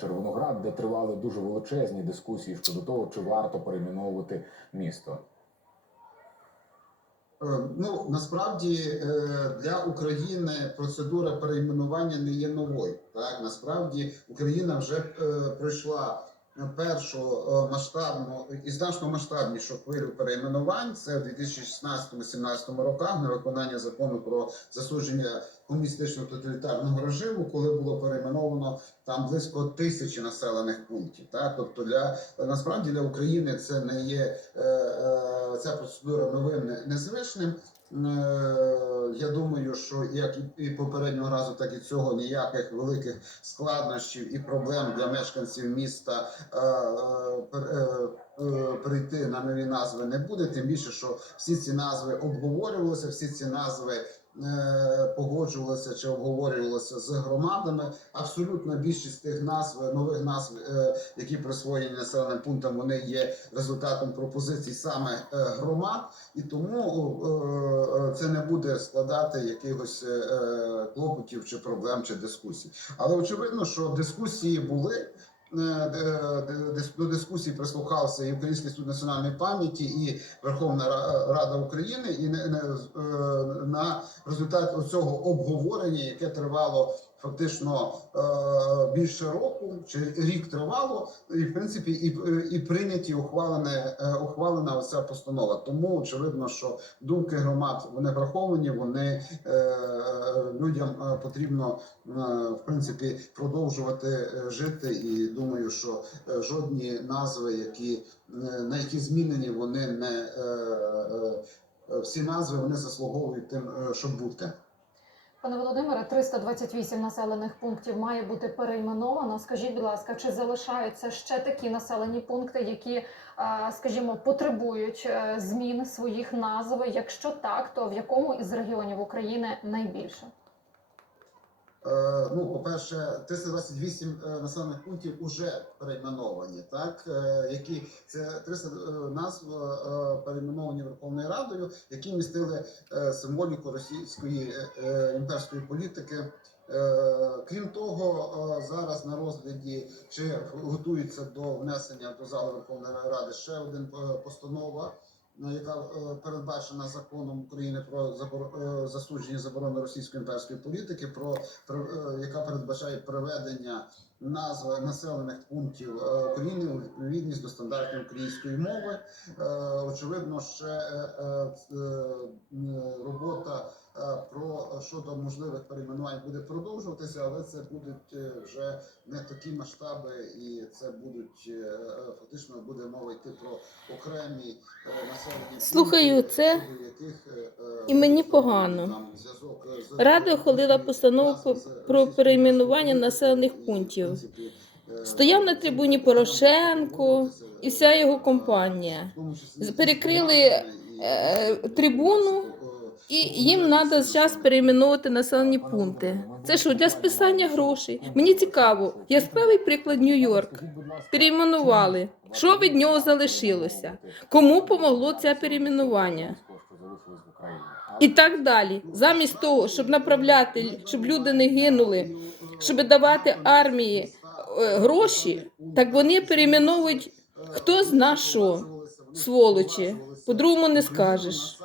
Червоноград, де тривали дуже величезні дискусії щодо того, чи варто перейменовувати місто. Е, Ну насправді е, для України процедура перейменування не є новою. Так насправді Україна вже е, пройшла першу масштабну і значно масштабнішу хвилю перейменувань. Це в 2016-17 роках на виконання закону про засудження комуністичного тоталітарного режиму, коли було перейменовано там близько тисячі населених пунктів. Так, тобто для насправді для України це не є е, е, ця процедура новим незвичним. Е, Я думаю, що як і- попереднього разу, так і цього ніяких великих складнощів і проблем для мешканців міста е, на нові назви не буде. Тим більше, що всі ці назви обговорювалися, всі ці назви погоджувалися чи обговорювалися з громадами. Абсолютна більшість тих назв, нових назв, е, які присвоєні населеним пунктам, вони є результатом пропозицій саме е, громад, і тому е, е, це не буде складати якихось е, е, клопотів чи проблем чи дискусій. Але очевидно, що дискусії були. Е, До дискусії прислухався і Український суд національної пам'яті, і Верховна Ра- Рада України, і е, на результат цього обговорення, яке тривало фактично е, більше року чи рік тривало, і в принципі і, і прийняті ухвалене е, оця постанова. Тому очевидно, що думки громад вони враховані. Вони е, людям е, потрібно е, в принципі продовжувати е, жити. І думаю, що е, жодні назви, які на які змінені, вони не е, е, всі назви вони заслуговують тим, щоб бути. Пане Володимире, 328 населених пунктів має бути перейменовано. Скажіть, будь ласка, чи залишаються ще такі населені пункти, які, е, скажімо, потребують е, змін своїх назв? Якщо так, то в якому із регіонів України найбільше? Е, Ну, по-перше, 328 е, населених пунктів уже перейменовані, так е, які це 300 е, назв перейменовані Верховною Радою, які містили символіку російської імперської політики. Крім того, зараз на розгляді чи готується до внесення до залу Верховної Ради ще один постанова, яка е, передбачена законом України про забор- е, засудження заборони російської імперської політики, про е, яка передбачає приведення назв населених пунктів України у відповідність до стандартів української мови. Очевидно, ще робота про щодо можливих перейменувань буде продовжуватися, але це будуть е, вже не такі масштаби, і це будуть е, е, фактично буде мова йти про окремі е, населені пункти, Слухаю це, яких, е, е, і мені погано. зв'язок Рада ухвалила постанову про перейменування населених пунктів. е, Стояв на трибуні Порошенко і вся його компанія. Перекрили, е, трибуну, І їм треба зараз перейменувати населені пункти. Це що, для списання грошей? Мені цікаво, яскравий приклад Нью-Йорк. Перейменували. Що від нього залишилося? Кому помогло це перейменування? І так далі. Замість того, щоб направляти, щоб люди не гинули, щоб давати армії е, гроші, так вони перейменовують хто зна що, сволочі. По-другому не скажеш.